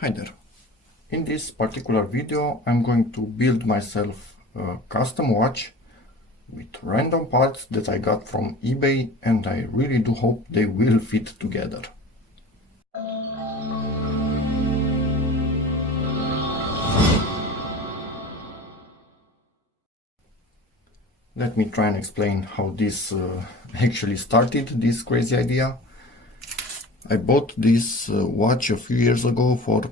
Hi there. In this particular video I'm going to build myself a custom watch with random parts that I got from eBay, and I really do hope they will fit together. Let me try and explain how this actually started, this crazy idea. I bought this watch a few years ago for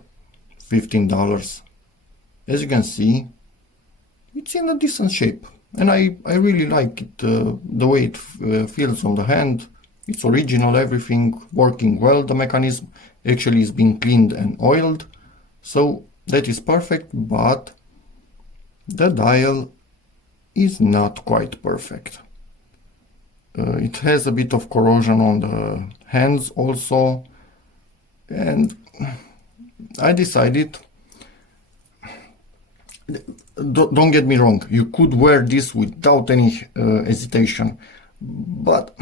$15. As you can see, it's in a decent shape, and I really like it, the way it feels on the hand. It's original, everything working well. The mechanism actually is being cleaned and oiled, so that is perfect, but the dial is not quite perfect. It has a bit of corrosion on the hands also, and I decided, don't get me wrong, you could wear this without any hesitation, but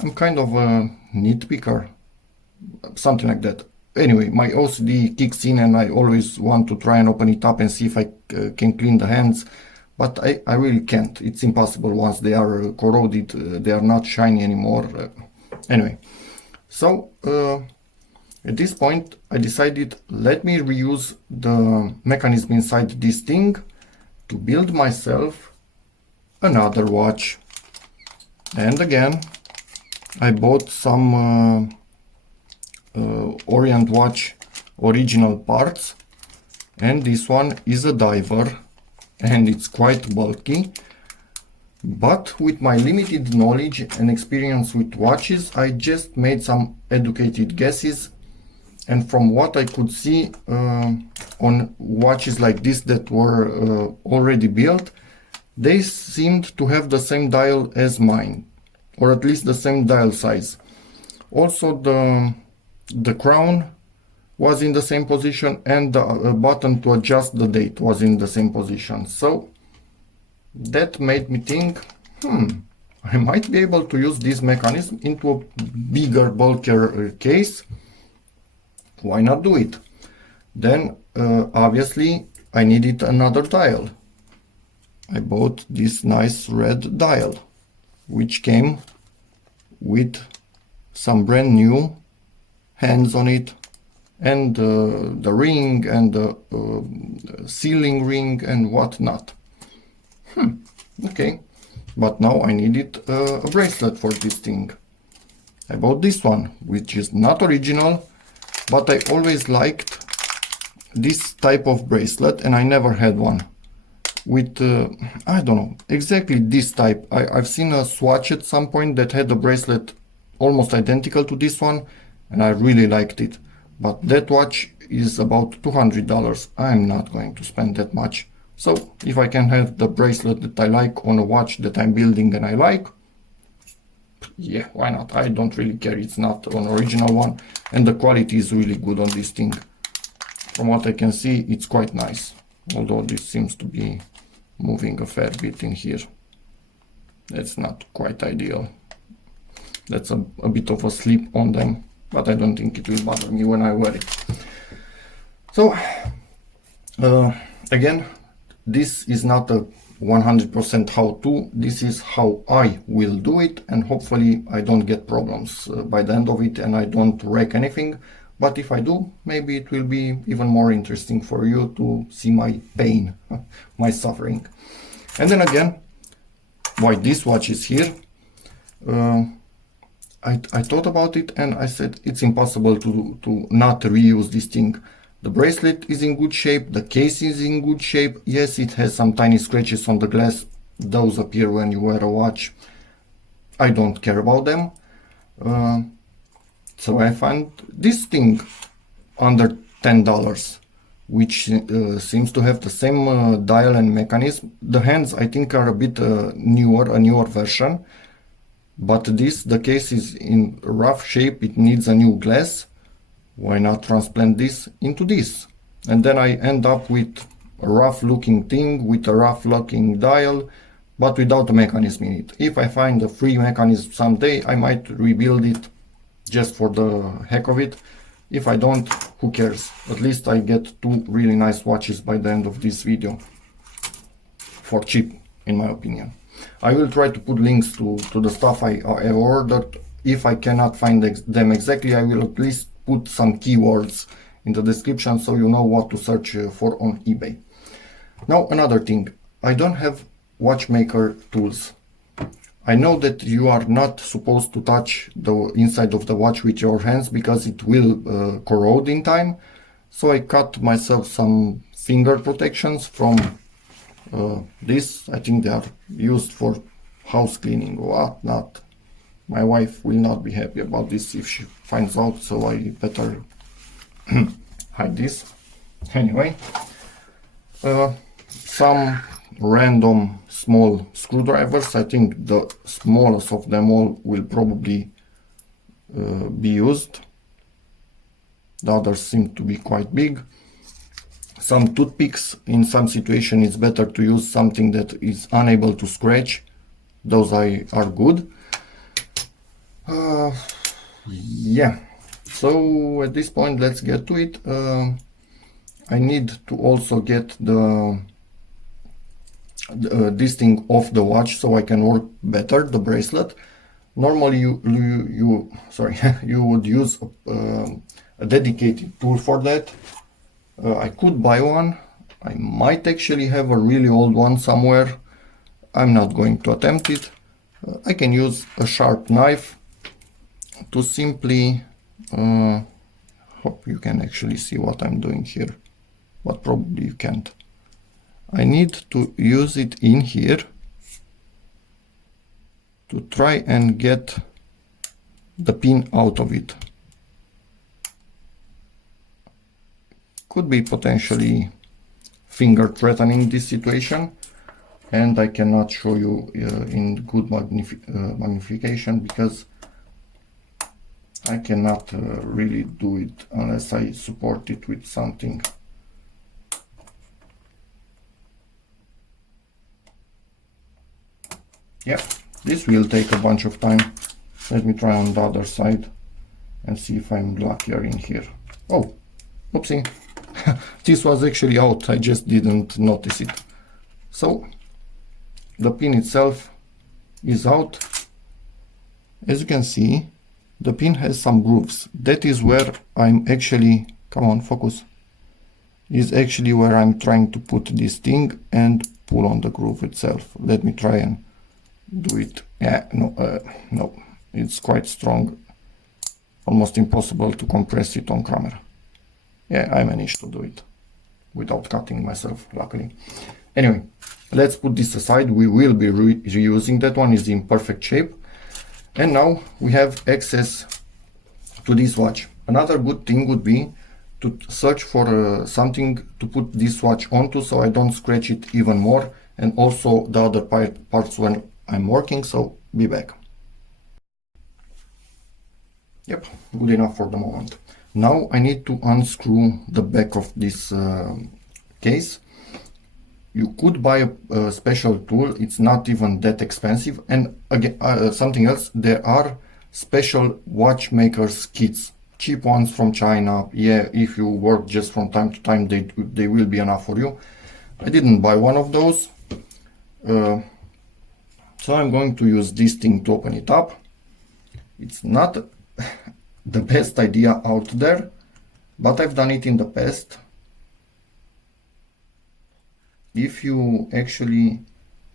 I'm kind of a nitpicker, something like that. Anyway, my OCD kicks in and I always want to try and open it up and see if I can clean the hands, but I really can't. It's impossible. Once they are corroded, they are not shiny anymore. Anyway, so at this point I decided, let me reuse the mechanism inside this thing to build myself another watch. And again, I bought some Orient watch original parts, and this one is a diver and it's quite bulky, but with my limited knowledge and experience with watches, I just made some educated guesses, and from what I could see on watches like this that were already built, they seemed to have the same dial as mine, or at least the same dial size. Also, the crown was in the same position, and the button to adjust the date was in the same position. So that made me think, I might be able to use this mechanism into a bigger, bulkier case. Why not do it? Then obviously I needed another dial. I bought this nice red dial, which came with some brand new hands on it, and the ring and the sealing ring and whatnot. Okay, but now I needed a bracelet for this thing. I bought this one, which is not original, but I always liked this type of bracelet and I never had one with I don't know exactly this type. I've seen a swatch at some point that had a bracelet almost identical to this one, and I really liked it. But that watch is about $200. I'm not going to spend that much. So if I can have the bracelet that I like on a watch that I'm building and I like, yeah, why not? I don't really care. It's not an original one, and the quality is really good on this thing. From what I can see, it's quite nice, although this seems to be moving a fair bit in here. That's not quite ideal. That's a bit of a slip on them, but I don't think it will bother me when I wear it. So again, this is not a 100% how-to. This is how I will do it, and hopefully I don't get problems by the end of it and I don't wreck anything. But if I do, maybe it will be even more interesting for you to see my pain, my suffering. And then again, why this watch is here, I thought about it and I said it's impossible to not reuse this thing. The bracelet is in good shape, the case is in good shape. Yes, it has some tiny scratches on the glass. Those appear when you wear a watch. I don't care about them. So I found this thing under $10, which seems to have the same dial and mechanism. The hands, I think, are a bit newer, a newer version. But the case is in rough shape, it needs a new glass. Why not transplant this into this? And then I end up with a rough looking thing with a rough looking dial, but without a mechanism in it. If I find a free mechanism someday, I might rebuild it just for the heck of it. If I don't, who cares? At least I get two really nice watches by the end of this video. For cheap, in my opinion. I will try to put links to the stuff I ordered. If I cannot find them exactly, I will at least put some keywords in the description so you know what to search for on eBay. Now another thing, I don't have watchmaker tools. I know that you are not supposed to touch the inside of the watch with your hands because it will corrode in time. So I cut myself some finger protections from this. I think they are used for house cleaning or whatnot. My wife will not be happy about this if she finds out, so I better hide this. Anyway, some random small screwdrivers. I think the smallest of them all will probably be used. The others seem to be quite big. Some toothpicks. In some situation it's better to use something that is unable to scratch. Those are good. Yeah, so at this point let's get to it. I need to also get this thing off the watch so I can work better, the bracelet. Normally you would use a dedicated tool for that. I could buy one. I might actually have a really old one somewhere. I'm not going to attempt it. I can use a sharp knife to simply hope you can actually see what I'm doing here, but probably you can't. I need to use it in here to try and get the pin out of it. Could be potentially finger threatening this situation, and I cannot show you in good magnification because I cannot really do it unless I support it with something. Yeah, this will take a bunch of time. Let me try on the other side and see if I'm luckier in here. Oh, oopsie. This was actually out, I just didn't notice it. So the pin itself is out. As you can see, the pin has some grooves. That is where I'm actually, come on, focus, is actually where I'm trying to put this thing and pull on the groove itself. Let me try and do it. Yeah, no, it's quite strong, almost impossible to compress it on camera. Yeah, I managed to do it without cutting myself, luckily. Anyway, let's put this aside. We will be reusing that one. Is in perfect shape. And now we have access to this watch. Another good thing would be to search for something to put this watch onto so I don't scratch it even more, and also the other parts when I'm working. So be back. Yep, good enough for the moment. Now I need to unscrew the back of this case. You could buy a special tool. It's not even that expensive. And again, something else, there are special watchmakers kits, cheap ones from China. Yeah, if you work just from time to time, they will be enough for you. I didn't buy one of those. So I'm going to use this thing to open it up. It's not the best idea out there, but I've done it in the past. If you actually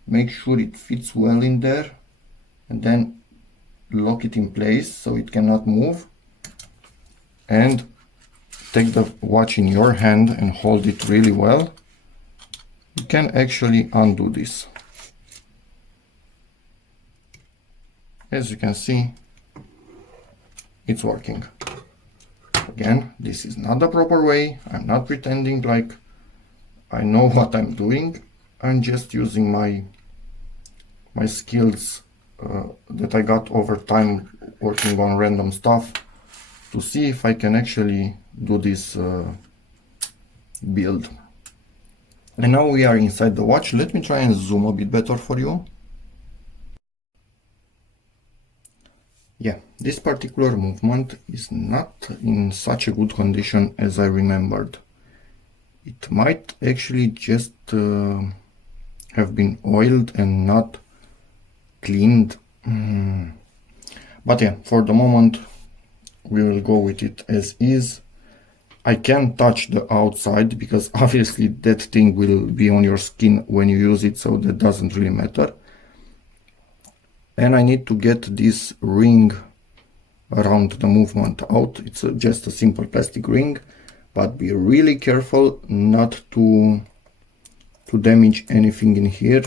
make sure it fits well in there and then lock it in place so it cannot move, and take the watch in your hand and hold it really well, you can actually undo this. As you can see, it's working. Again, this is not the proper way. I'm not pretending like I know what I'm doing. I'm just using my skills that I got over time working on random stuff to see if I can actually do this build. And now we are inside the watch. Let me try and zoom a bit better for you. Yeah, this particular movement is not in such a good condition as I remembered. It might actually just have been oiled and not cleaned. But yeah, for the moment we will go with it as is. I can touch the outside because obviously that thing will be on your skin when you use it, so that doesn't really matter. And I need to get this ring around the movement out. It's just a simple plastic ring, but be really careful not to damage anything in here,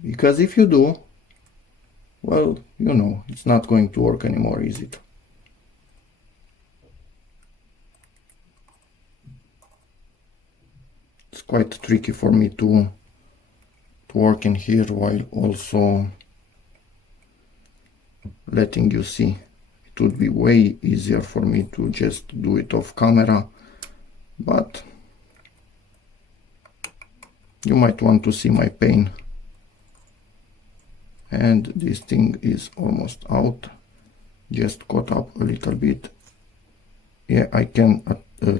because if you do, well, you know, it's not going to work anymore, is it? It's quite tricky for me to work in here while also letting you see. It would be way easier for me to just do it off camera, but you might want to see my pain. And this thing is almost out, just caught up a little bit. Yeah, I can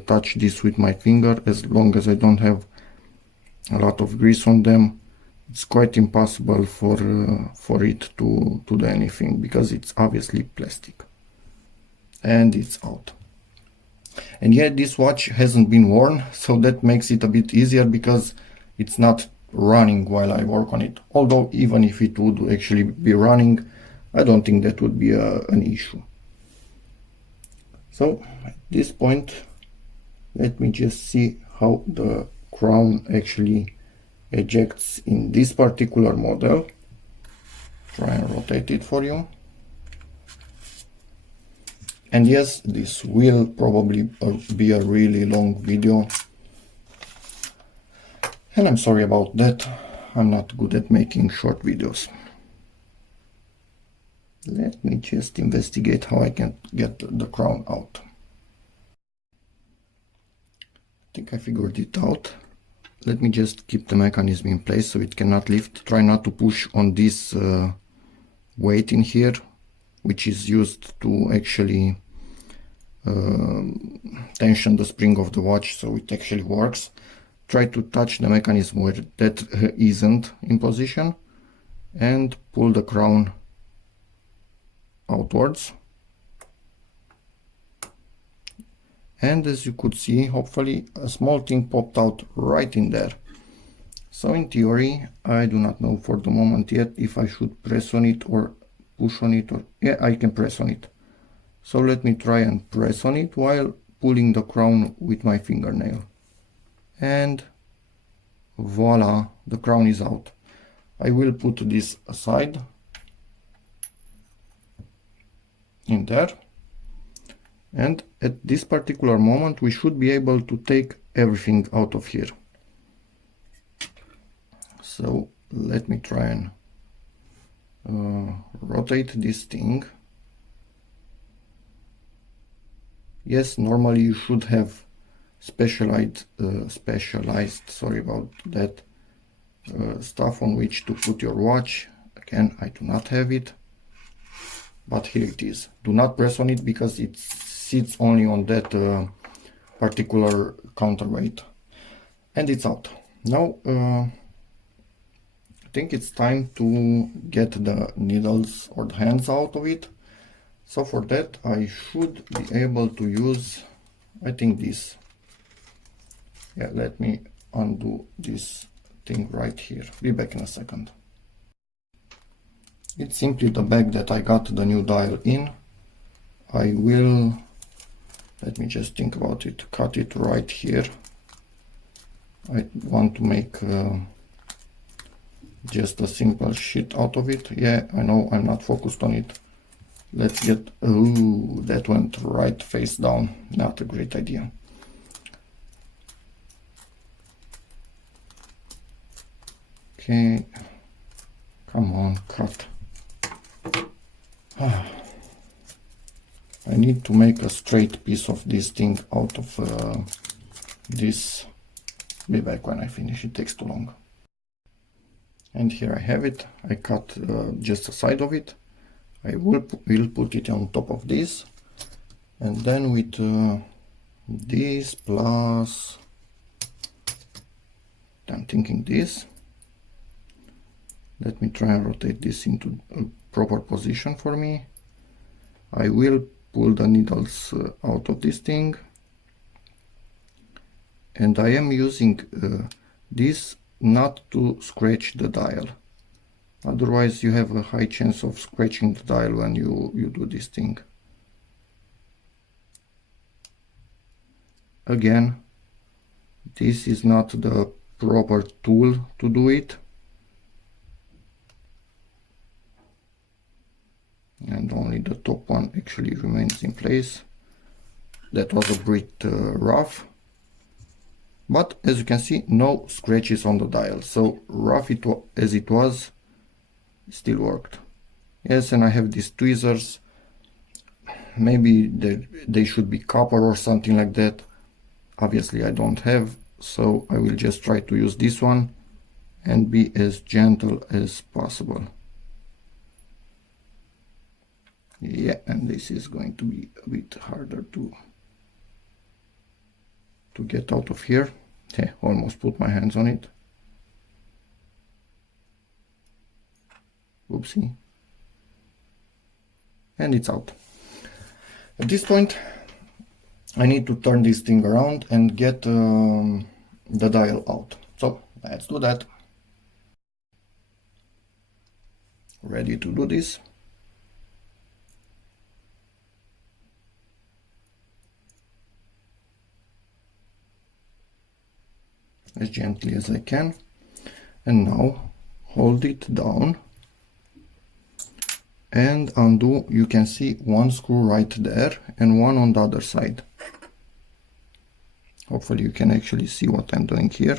touch this with my finger as long as I don't have a lot of grease on them. It's quite impossible for it to do anything because it's obviously plastic. And it's out. And yet this watch hasn't been worn, so that makes it a bit easier because it's not running while I work on it. Although even if it would actually be running, I don't think that would be an issue. So at this point, let me just see how the crown actually ejects in this particular model. Try and rotate it for you. And yes, this will probably be a really long video. And I'm sorry about that. I'm not good at making short videos. Let me just investigate how I can get the crown out. I think I figured it out. Let me just keep the mechanism in place so it cannot lift. Try not to push on this weight in here, which is used to actually tension the spring of the watch so it actually works. Try to touch the mechanism where that isn't in position and pull the crown outwards. And as you could see, hopefully a small thing popped out right in there. So in theory, I do not know for the moment yet if I should press on it or push on it, or yeah, I can press on it. So let me try and press on it while pulling the crown with my fingernail. And voila, the crown is out. I will put this aside in there. And at this particular moment, we should be able to take everything out of here. So let me try and rotate this thing. Yes, normally you should have specialized, sorry about that, stuff on which to put your watch. Again, I do not have it, but here it is. Do not press on it because it sits only on that particular counterweight. And it's out. Now, I think it's time to get the needles or the hands out of it. So for that, I should be able to use, I think this. Yeah, let me undo this thing right here. Be back in a second. It's simply the bag that I got the new dial in. I will, let me just think about it, cut it right here. I want to make just a simple sheet out of it. Yeah, I know I'm not focused on it. Let's get, ooh, that went right face down. Not a great idea. Okay, come on, cut. I need to make a straight piece of this thing out of this. Be back when I finish, it takes too long. And here I have it. I cut just the side of it. I will put it on top of this, and then with this plus, I'm thinking this, let me try and rotate this into a proper position for me. I will pull the needles out of this thing, and I am using this not to scratch the dial. Otherwise you have a high chance of scratching the dial when you do this thing. Again, this is not the proper tool to do it. And only the top one actually remains in place. That was a bit rough. But as you can see, no scratches on the dial. So rough as it was, still worked. Yes, and I have these tweezers. Maybe they should be copper or something like that. Obviously I don't have, so I will just try to use this one and be as gentle as possible. Yeah, and this is going to be a bit harder to get out of here. Okay, almost put my hands on it. Oopsie. And it's out. At this point, I need to turn this thing around and get the dial out. So let's do that. Ready to do this. As gently as I can. And now hold it down and undo. You can see one screw right there and one on the other side. Hopefully you can actually see what I'm doing here.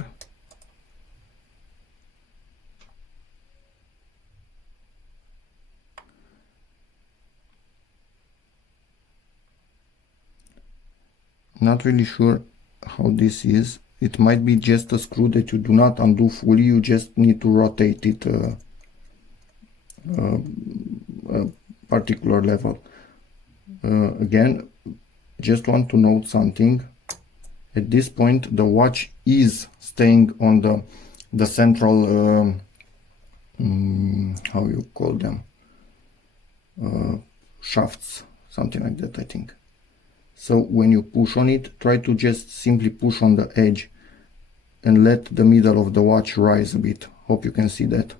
Not really sure how this is. It might be just a screw that you do not undo fully, you just need to rotate it a particular level. Again, just want to note something. At this point the watch is staying on the central how you call them, shafts, something like that, I think. So when you push on it, try to just simply push on the edge and let the middle of the watch rise a bit. Hope you can see that.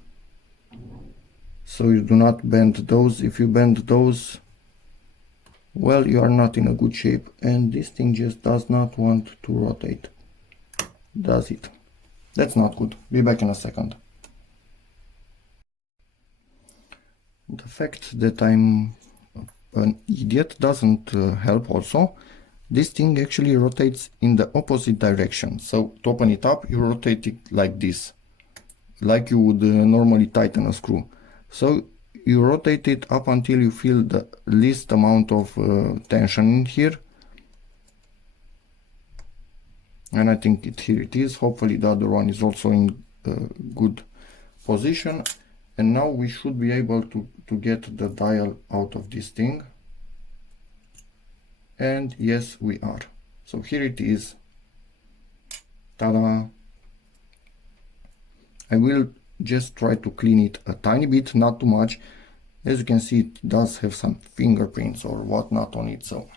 So you do not bend those. If you bend those, well, you are not in a good shape, and this thing just does not want to rotate. Does it? That's not good. Be back in a second. The fact that I'm an idiot doesn't help also. This thing actually rotates in the opposite direction. So to open it up, you rotate it like this, like you would normally tighten a screw. So you rotate it up until you feel the least amount of tension in here. And I think here it is. Hopefully the other one is also in good position. And now we should be able to get the dial out of this thing. And yes, we are. So here it is. Ta-da! I will just try to clean it a tiny bit, not too much. As you can see, it does have some fingerprints or whatnot on it. So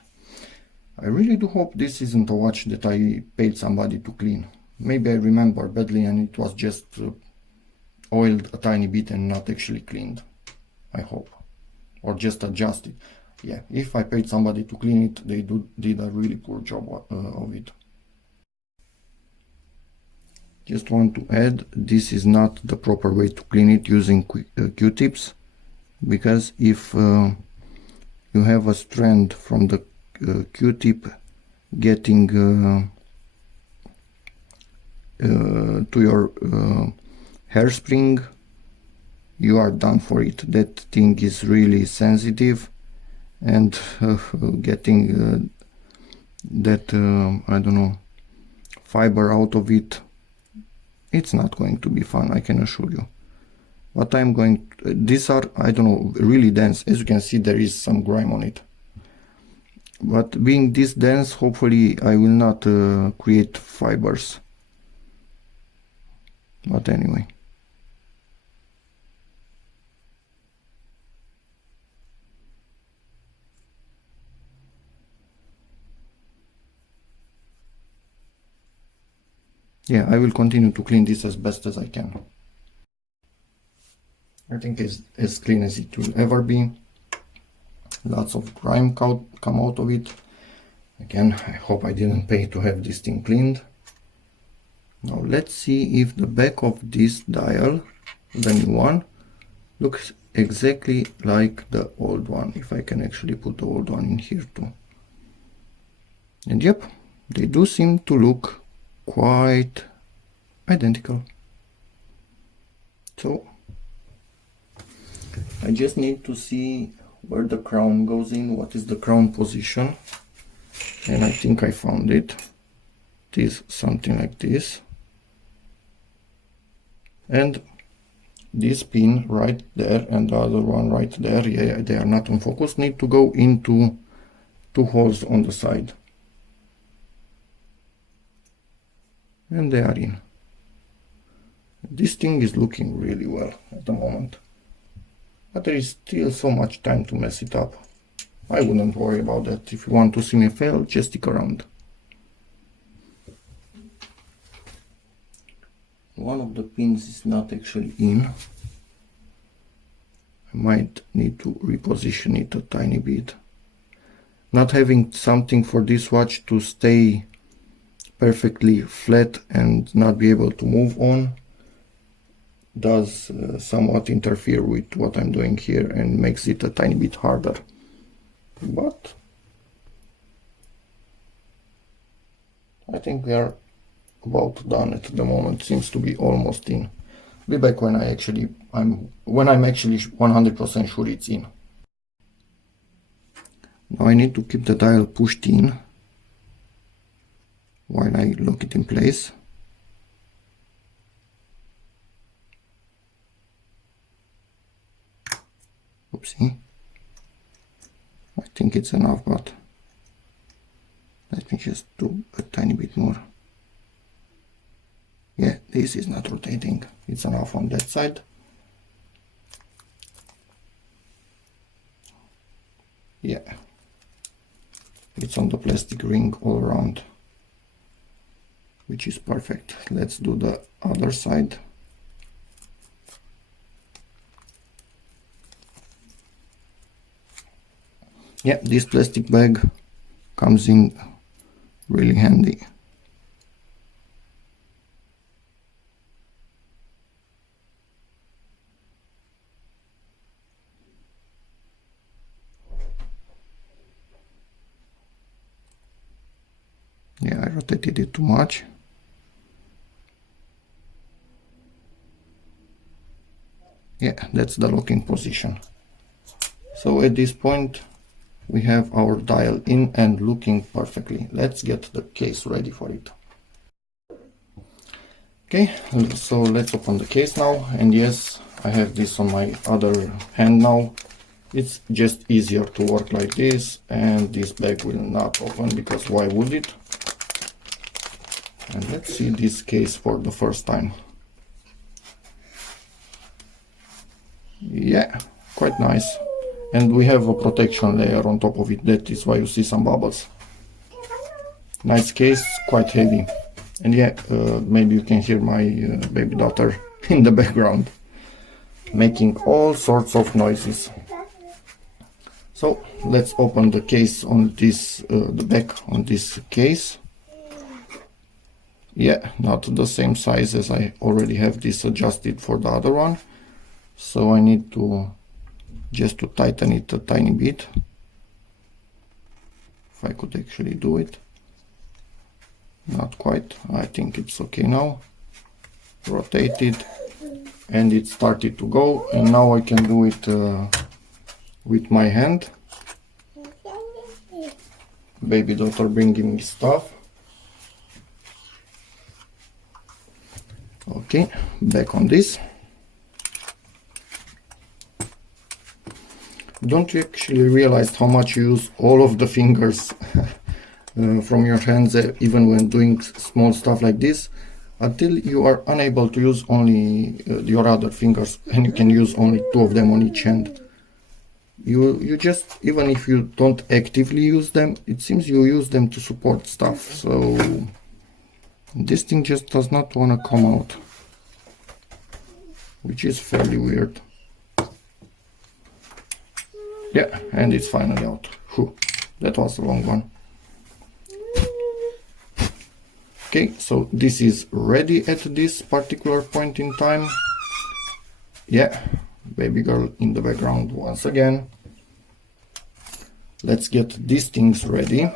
I really do hope this isn't a watch that I paid somebody to clean. Maybe I remember badly and it was just oiled a tiny bit and not actually cleaned. I hope. Or just adjusted. Yeah, if I paid somebody to clean it, they did a really poor job of it. Just want to add, this is not the proper way to clean it using Q-tips, because if you have a strand from the Q-tip getting to your hairspring, you are done for it. That thing is really sensitive, and getting that I don't know, fiber out of it, it's not going to be fun, I can assure you. but I'm going to, these are, I don't know, really dense. As you can see, there is some grime on it, but being this dense, hopefully I will not create fibers. But anyway, yeah, I will continue to clean this as best as I can. I think it's as clean as it will ever be. Lots of grime come out of it. Again, I hope I didn't pay to have this thing cleaned. Now let's see if the back of this dial, the new one, looks exactly like the old one. If I can actually put the old one in here too. And yep, they do seem to look quite identical. So I just need to see where the crown goes in, what is the crown position, and I think I found it. It is something like this, and this pin right there and the other one right there, yeah, they are not on focus, need to go into two holes on the side, and they are in. This thing is looking really well at the moment, but there is still so much time to mess it up. I wouldn't worry about that. If you want to see me fail, just stick around. One of the pins is not actually in. I might need to reposition it a tiny bit. Not having something for this watch to stay perfectly flat and not be able to move on does somewhat interfere with what I'm doing here and makes it a tiny bit harder. But I think we are about done at the moment. Seems to be almost in. Be back when I'm actually 100% sure it's in. Now I need to keep the dial pushed in while I lock it in place. Oopsie. I think it's enough, but let me just do a tiny bit more. Yeah, this is not rotating. It's enough on that side. Yeah, it's on the plastic ring all around, which is perfect. Let's do the other side. Yeah, this plastic bag comes in really handy. Yeah, I rotated it too much. Yeah, that's the locking position. So at this point we have our dial in and looking perfectly. Let's get the case ready for it. Okay, so let's open the case now, and yes, I have this on my other hand now. It's just easier to work like this, and this bag will not open because why would it? And let's see this case for the first time. Yeah, quite nice. And we have a protection layer on top of it. That is why you see some bubbles. Nice case, quite heavy. And yeah, maybe you can hear my baby daughter in the background making all sorts of noises. So let's open the case on this, the back on this case. Yeah, not the same size as I already have this adjusted for the other one. So I need to just to tighten it a tiny bit. If I could actually do it. Not quite. I think it's okay now. Rotate it and it started to go, and now I can do it with my hand. Baby daughter bringing me stuff. Okay, back on this. don't actually realize how much you use all of the fingers from your hands, even when doing small stuff like this, until you are unable to use only your other fingers, and you can use only 2 of them on each hand. You just, even if you don't actively use them, it seems you use them to support stuff. So this thing just does not want to come out, which is fairly weird. Yeah, and it's finally out. Whew, that was a long one. Okay, so this is ready at this particular point in time. Yeah, baby girl in the background once again. Let's get these things ready.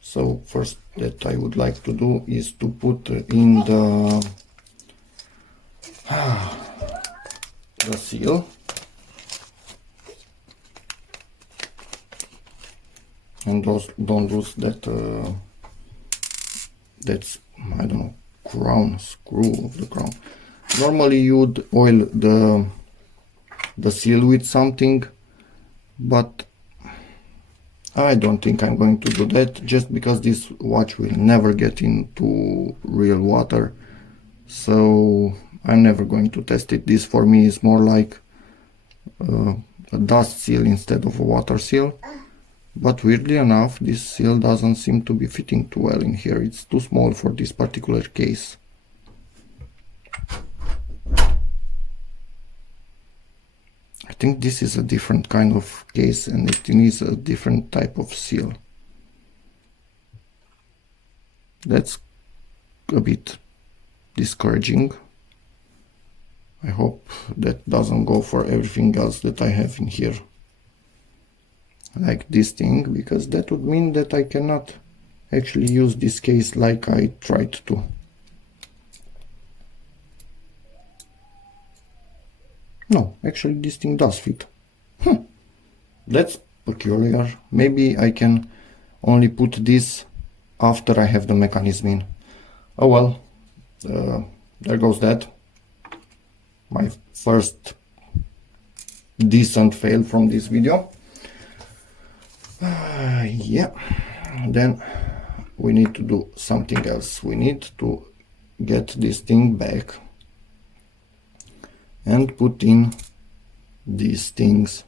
So first that I would like to do is to put in the seal. And don't lose that that's, I don't know, crown, screw of the crown. Normally you would oil the seal with something, but I don't think I'm going to do that, just because this watch will never get into real water, so I'm never going to test it. This for me is more like a dust seal instead of a water seal. But weirdly enough, this seal doesn't seem to be fitting too well in here. It's too small for this particular case. I think this is a different kind of case and it needs a different type of seal. That's a bit discouraging. I hope that doesn't go for everything else that I have in here, like this thing, because that would mean that I cannot actually use this case like I tried to. No, actually this thing does fit. That's peculiar. Maybe I can only put this after I have the mechanism in. Oh well, there goes that. My first decent fail from this video. Yeah, then we need to do something else. We need to get this thing back and put in these things.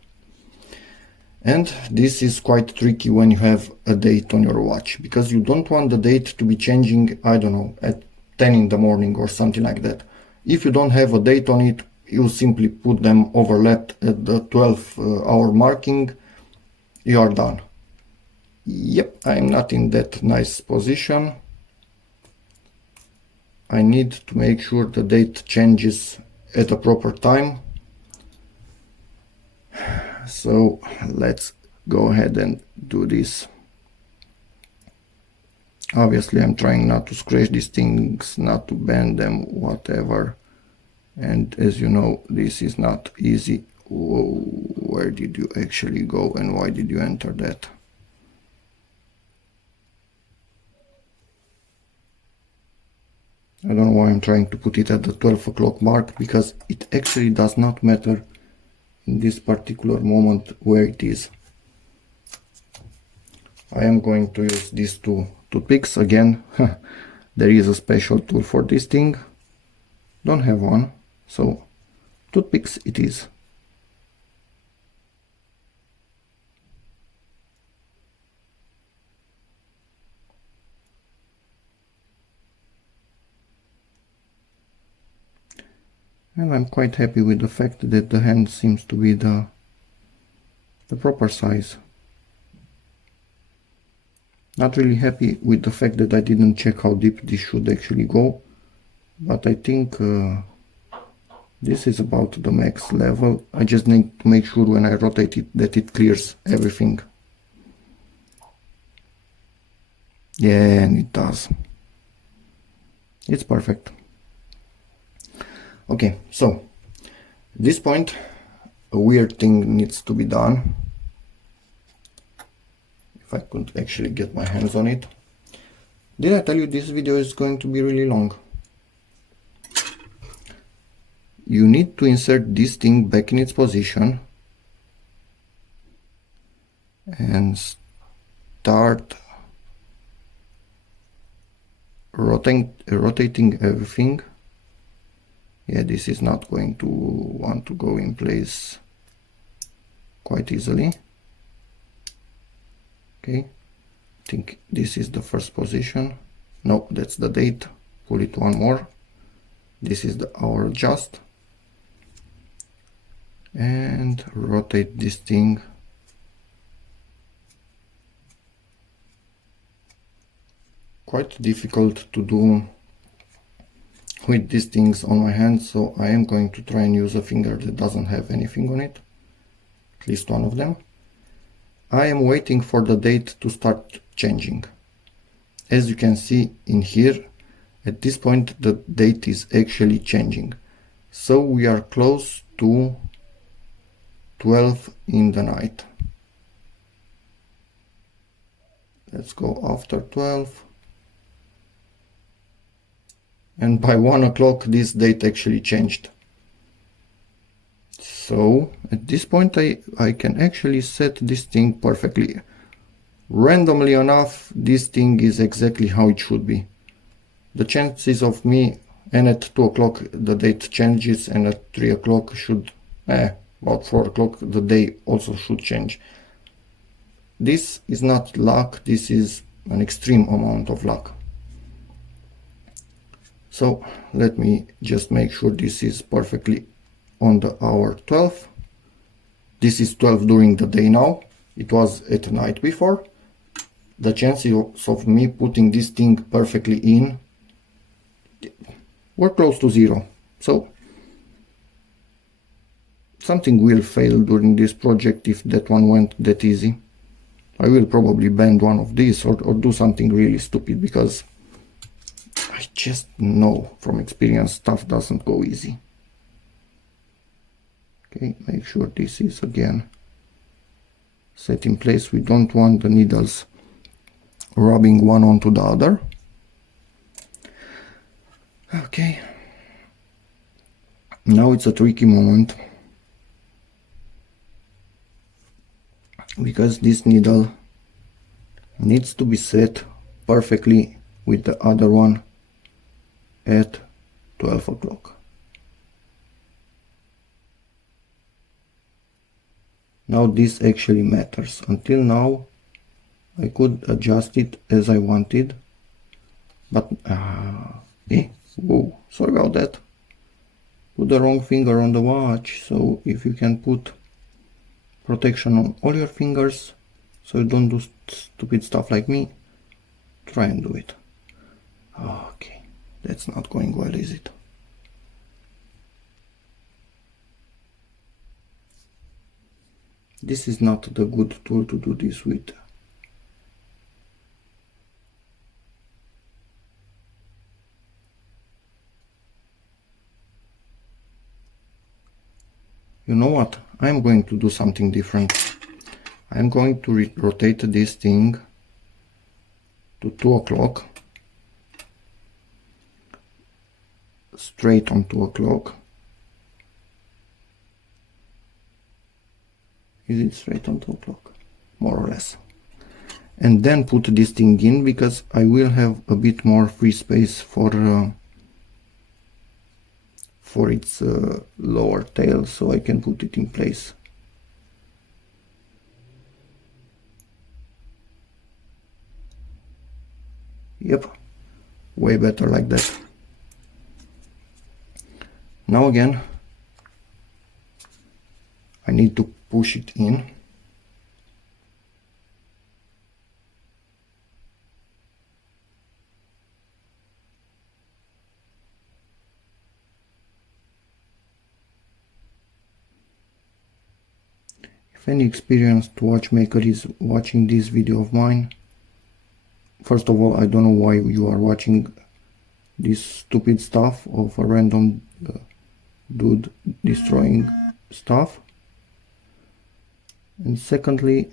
And this is quite tricky when you have a date on your watch, because you don't want the date to be changing, I don't know, at 10 in the morning or something like that. If you don't have a date on it, you simply put them overlapped at the 12-hour marking. You are done. Yep, I'm not in that nice position. I need to make sure the date changes at a proper time. So let's go ahead and do this. Obviously I'm trying not to scratch these things, not to bend them, whatever. And as you know, this is not easy. Whoa, where did you actually go and why did you enter that? I don't know why I'm trying to put it at the 12 o'clock mark, because it actually does not matter in this particular moment where it is. I am going to use these two toothpicks again. There is a special tool for this thing. Don't have one, so toothpicks it is. And I'm quite happy with the fact that the hand seems to be the proper size. Not really happy with the fact that I didn't check how deep this should actually go, but I think this is about the max level. I just need to make sure when I rotate it that it clears everything. Yeah, and it does. It's perfect. Okay, so at this point a weird thing needs to be done. If I could actually get my hands on it. Did I tell you this video is going to be really long? you need to insert this thing back in its position and start rotating everything. Yeah, this is not going to want to go in place quite easily. Okay, I think this is the first position. No, that's the date. Pull it one more. This is the hour just. And rotate this thing. Quite difficult to do with these things on my hand, so I am going to try and use a finger that doesn't have anything on it, at least one of them. I am waiting for the date to start changing. As you can see in here, at this point the date is actually changing. So we are close to 12 in the night. Let's go after 12. And by 1 o'clock this date actually changed. So at this point I can actually set this thing perfectly. Randomly enough, this thing is exactly how it should be. The chances of me, and at 2 o'clock the date changes, and at 3 o'clock should, about 4 o'clock the day also should change. This is not luck, this is an extreme amount of luck. So let me just make sure this is perfectly on the hour 12. This is 12 during the day now. It was at night before. The chances of me putting this thing perfectly in were close to zero. So something will fail during this project if that one went that easy. I will probably bend one of these or do something really stupid, because I just know from experience stuff doesn't go easy. Okay, make sure this is again set in place. We don't want the needles rubbing one onto the other. Okay, now it's a tricky moment, because this needle needs to be set perfectly with the other one at 12 o'clock. Now this actually matters. Until now I could adjust it as I wanted, but whoa, sorry about that. Put the wrong finger on the watch. So if you can put protection on all your fingers so you don't do stupid stuff like me, try and do it. Okay, that's not going well, is it? This is not the good tool to do this with. You know what? I'm going to do something different. I'm going to rotate this thing to 2 o'clock. Straight on 2 o'clock. Is it straight on 2 o'clock? More or less. And then put this thing in, because I will have a bit more free space for its lower tail, so I can put it in place. Yep, way better like that. Now again, I need to push it in. If any experienced watchmaker is watching this video of mine, first of all, I don't know why you are watching this stupid stuff of a random dude destroying stuff. And secondly,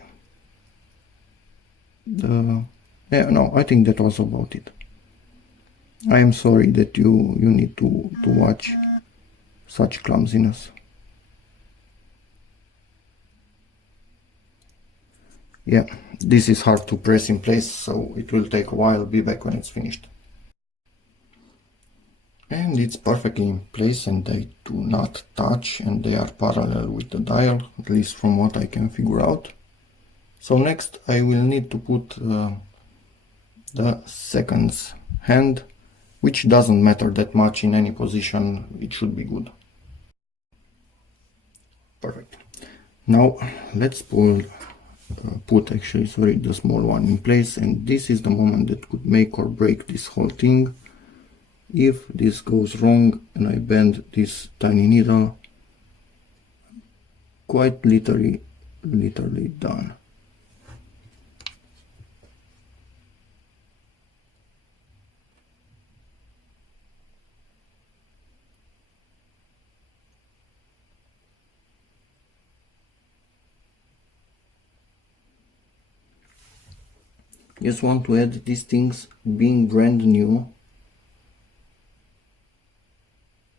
I think that was about it. I am sorry that you need to watch such clumsiness. Yeah, this is hard to press in place, so it will take a while. Be back when it's finished. And it's perfectly in place, and they do not touch, and they are parallel with the dial, at least from what I can figure out. So next I will need to put the seconds hand, which doesn't matter that much in any position, it should be good. Perfect. Now let's put actually, sorry, the small one in place, and this is the moment that could make or break this whole thing. If this goes wrong and I bend this tiny needle, quite literally done. Just want to add these things being brand new,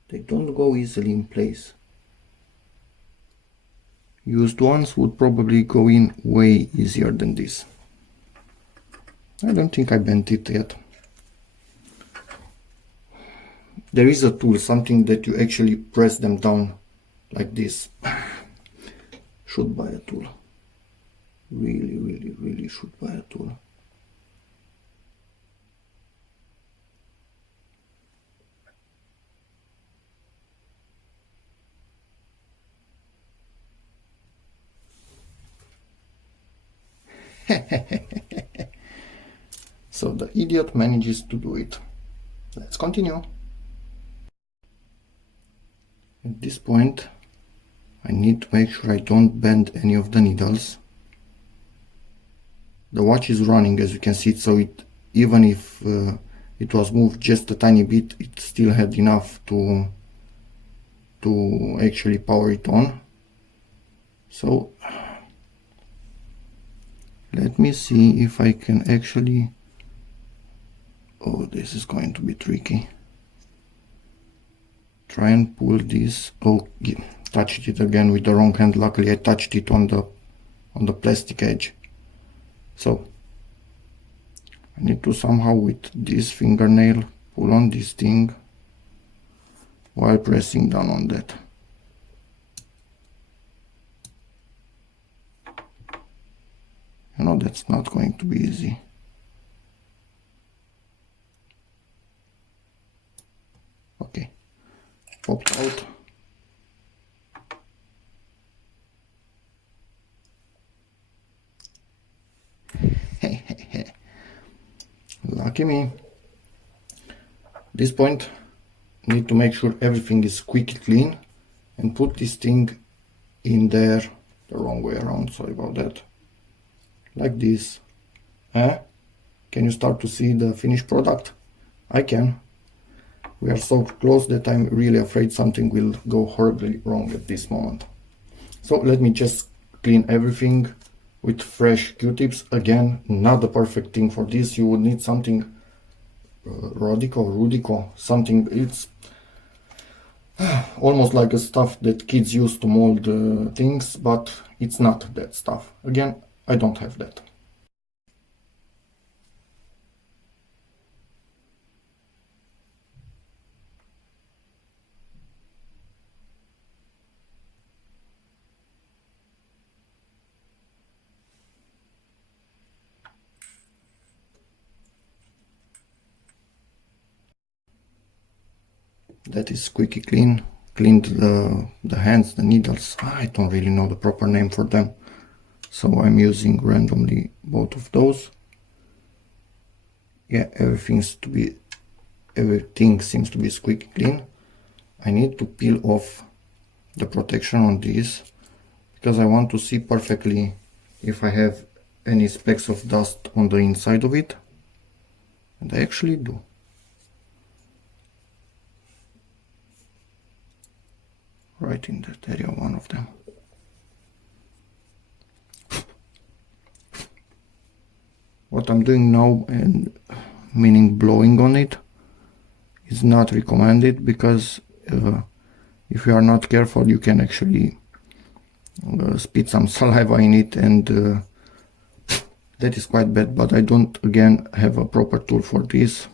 they don't go easily in place. Used ones would probably go in way easier than this. I don't think I bent it yet. There is a tool, something that you actually press them down like this. Should buy a tool. Really should buy a tool. So the idiot manages to do it. Let's continue. At this point, I need to make sure I don't bend any of the needles. The watch is running, as you can see, so it, even if it was moved just a tiny bit, it still had enough to actually power it on. So let me see if I can actually, oh, this is going to be tricky. Try and pull this. Oh, touched it again with the wrong hand. Luckily I touched it on the plastic edge. So I need to somehow with this fingernail pull on this thing while pressing down on that. You know, that's not going to be easy. Okay, popped out. Lucky me. At this point, need to make sure everything is squeaky clean and put this thing in there the wrong way around. Sorry about that. Like this. Can you start to see the finished product? I can. We are so close that I'm really afraid something will go horribly wrong at this moment. So let me just clean everything with fresh Q-tips. Again, not the perfect thing for this. You would need something Rudico, something, it's almost like a stuff that kids use to mold things, but it's not that stuff. Again, I don't have that. That is squeaky clean. Cleaned the hands, the needles. I don't really know the proper name for them, so I'm using randomly both of those. Yeah, everything seems to be squeaky clean. I need to peel off the protection on this because I want to see perfectly if I have any specks of dust on the inside of it, and I actually do. Right in that area, one of them. What I'm doing now, and meaning blowing on it, is not recommended because If you are not careful, you can actually spit some saliva in it, and that is quite bad, but I don't again have a proper tool for this.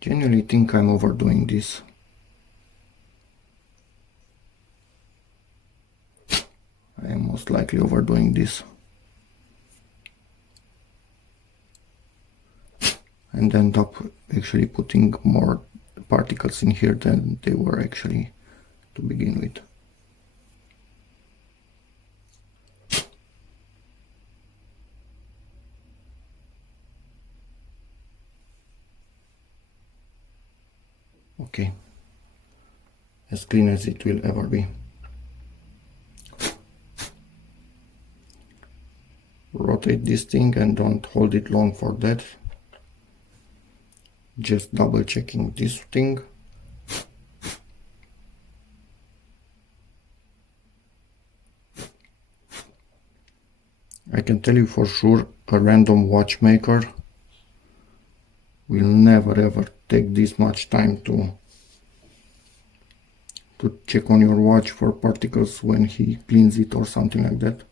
Genuinely think I'm overdoing this. I am most likely overdoing this. And end up actually putting more particles in here than they were actually to begin with. Okay, as clean as it will ever be. Rotate this thing and don't hold it long for that. Just double checking this thing. I can tell you for sure a random watchmaker will never ever take this much time to check on your watch for particles when he cleans it or something like that.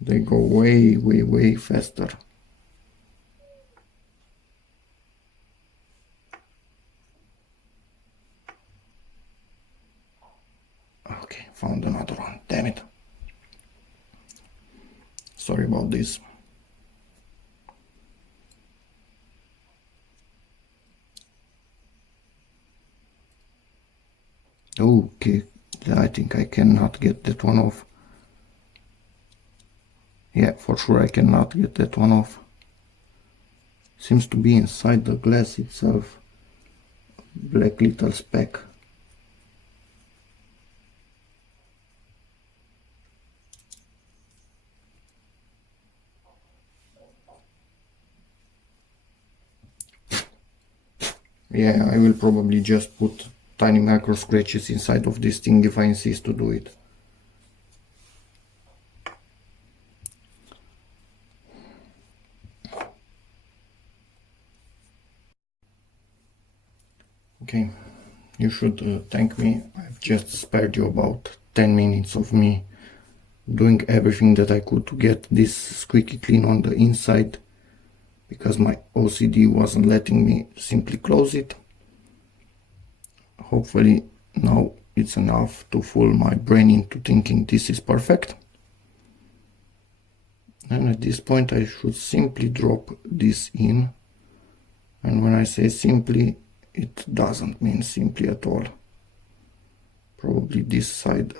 They go way, way, way faster. Okay, found another one. Damn it. Sorry about this. Okay, I think I cannot get that one off. Yeah, for sure I cannot get that one off. Seems to be inside the glass itself. Black little speck. Yeah, I will probably just put tiny micro scratches inside of this thing if I insist to do it. Okay, you should thank me. I've just spared you about 10 minutes of me doing everything that I could to get this squeaky clean on the inside, because my OCD wasn't letting me simply close it. Hopefully now it's enough to fool my brain into thinking this is perfect. And at this point I should simply drop this in. And when I say simply, it doesn't mean simply at all. Probably this side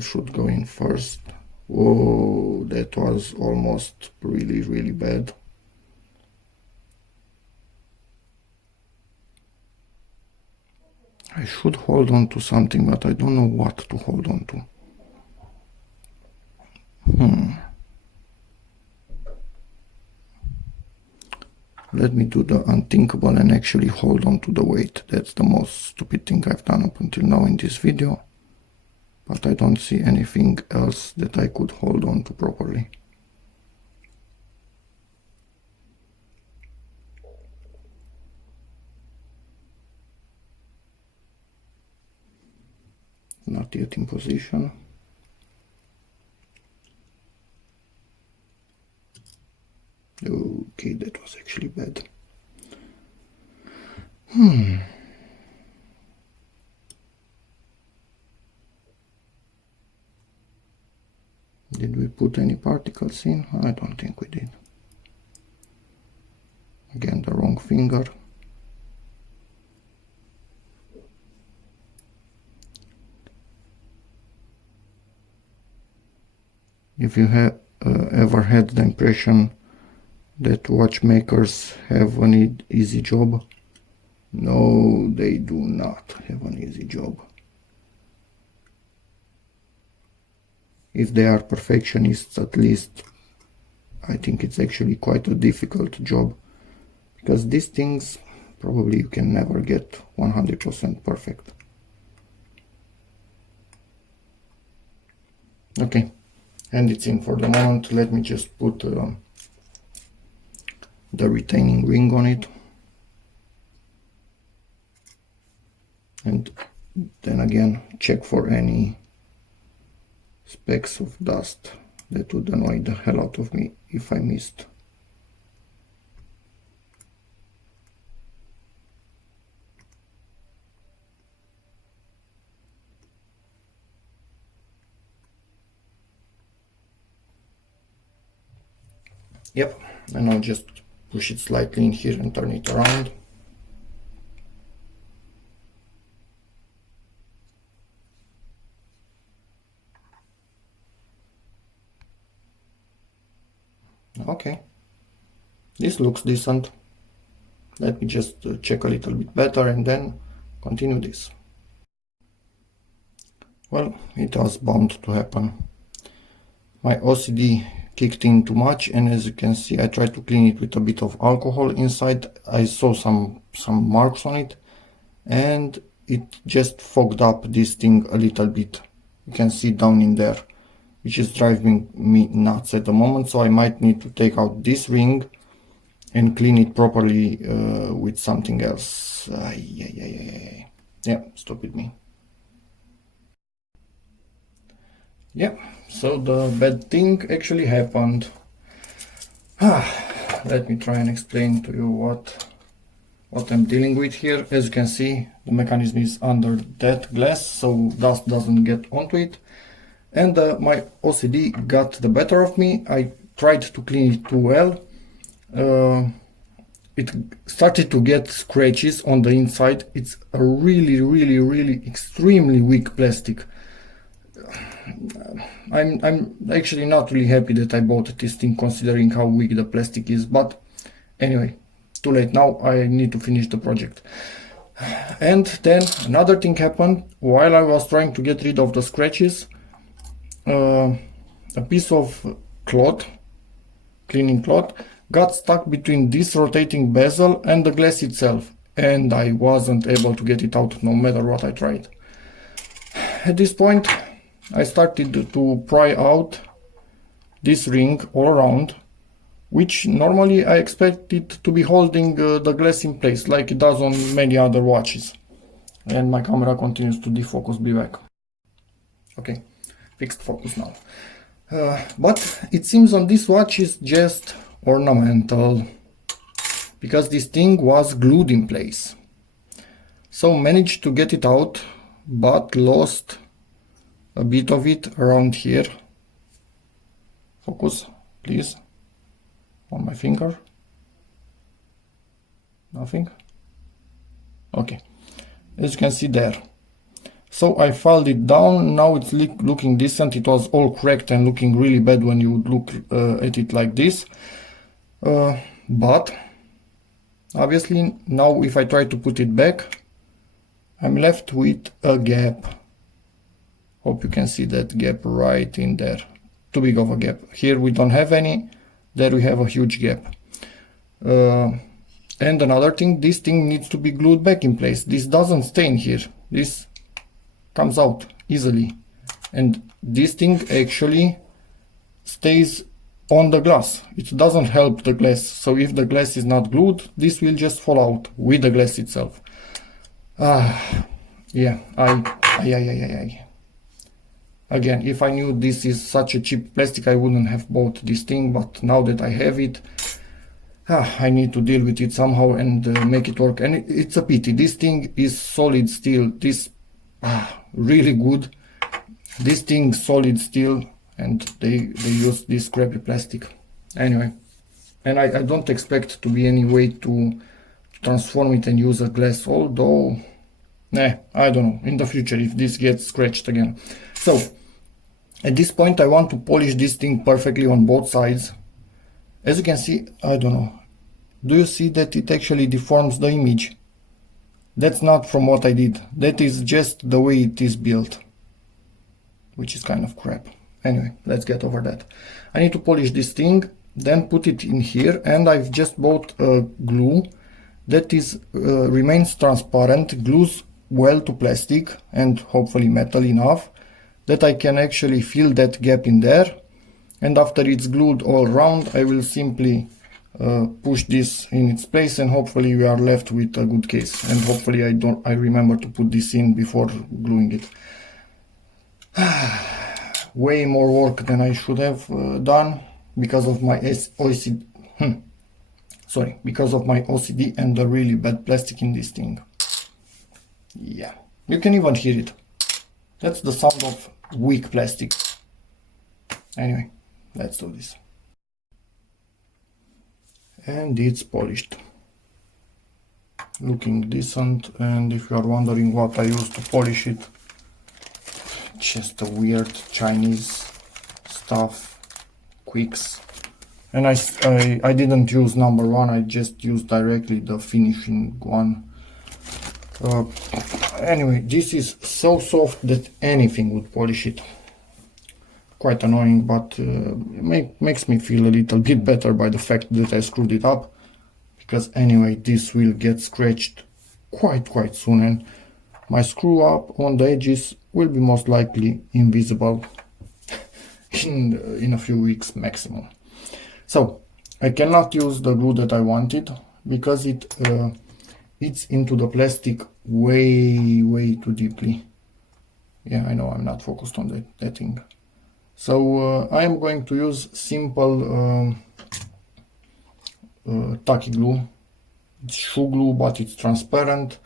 should go in first. Whoa, that was almost really, really bad. I should hold on to something, but I don't know what to hold on to. Let me do the unthinkable and actually hold on to the weight. That's the most stupid thing I've done up until now in this video. But I don't see anything else that I could hold on to properly. Not yet in position. Okay, that was actually bad. Did we put any particles in? I don't think we did. Again, the wrong finger. If you have ever had the impression that watchmakers have an easy job, no, they do not have an easy job. If they are perfectionists, at least, I think it's actually quite a difficult job, because these things probably you can never get 100% perfect. Okay, and it's in for the moment. Let me just put the retaining ring on it. And then again, check for any specks of dust that would annoy the hell out of me if I missed. Yep, and I'll just push it slightly in here and turn it around. Okay, this looks decent. Let me just check a little bit better and then continue this. Well, it was bound to happen. My OCD kicked in too much, and as you can see, I tried to clean it with a bit of alcohol inside. I saw some marks on it, and it just fogged up this thing a little bit. You can see down in there, which is driving me nuts at the moment. So I might need to take out this ring and clean it properly with something else. Yeah, stupid me. Yeah, so the bad thing actually happened. Let me try and explain to you what I'm dealing with here. As you can see, the mechanism is under that glass, so dust doesn't get onto it. And my OCD got the better of me. I tried to clean it too well. It started to get scratches on the inside. It's a really extremely weak plastic. I'm actually not really happy that I bought this thing, considering how weak the plastic is, but anyway, too late now. I need to finish the project. And then another thing happened while I was trying to get rid of the scratches. A piece of cloth, cleaning cloth, got stuck between this rotating bezel and the glass itself, and I wasn't able to get it out no matter what I tried. At this point, I started to pry out this ring all around, which normally I expect it to be holding the glass in place like it does on many other watches. And my camera continues to defocus. Be back. Okay, fixed focus now. But it seems on this watch is just ornamental, because this thing was glued in place. So managed to get it out, but lost a bit of it around here. Focus, please, on my finger. Nothing. Okay, as you can see there. So I filed it down. Now it's looking decent. It was all cracked and looking really bad when you would look at it like this. But obviously now if I try to put it back, I'm left with a gap. Hope you can see that gap right in there. Too big of a gap. Here we don't have any. There we have a huge gap. And another thing, this thing needs to be glued back in place. This doesn't stay in here. This comes out easily. And this thing actually stays on the glass. It doesn't help the glass. So if the glass is not glued, this will just fall out with the glass itself. Yeah, Again, if I knew this is such a cheap plastic, I wouldn't have bought this thing, but now that I have it, I need to deal with it somehow and make it work. And it's a pity. This thing is solid steel. This, really good. This thing solid steel, and they use this crappy plastic. Anyway, and I don't expect to be any way to transform it and use a glass, although, I don't know, in the future if this gets scratched again. So, at this point I want to polish this thing perfectly on both sides. As you can see, I don't know, do you see that it actually deforms the image? That's not from what I did, that is just the way it is built, which is kind of crap. Anyway, let's get over that. I need to polish this thing, then put it in here, and I've just bought a glue that is remains transparent, glues well to plastic and hopefully metal enough that I can actually fill that gap in there. And after it's glued all around, I will simply push this in its place, and hopefully we are left with a good case. And hopefully I remember to put this in before gluing it. Way more work than I should have done because of my OCD. Because of my OCD and the really bad plastic in this thing. Yeah, you can even hear it. That's the sound of weak plastic. Anyway, let's do this. And it's polished. Looking decent, and if you are wondering what I used to polish it, just a weird Chinese stuff, quicks. And I didn't use number one, I just used directly the finishing one. Anyway, this is so soft that anything would polish it. Quite annoying, but makes me feel a little bit better by the fact that I screwed it up. Because anyway, this will get scratched quite soon, and my screw up on the edges will be most likely invisible in a few weeks maximum. So I cannot use the glue that I wanted because it eats into the plastic way too deeply. Yeah, I know I'm not focused on that thing. So I am going to use simple tacky glue. It's shoe glue, but it's transparent.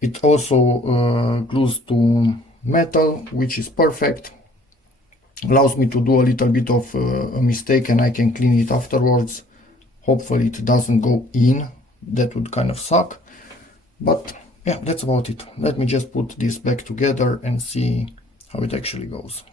It also glues to metal, which is perfect. Allows me to do a little bit of a mistake and I can clean it afterwards. Hopefully it doesn't go in. That would kind of suck. But yeah, that's about it. Let me just put this back together and see how it actually goes.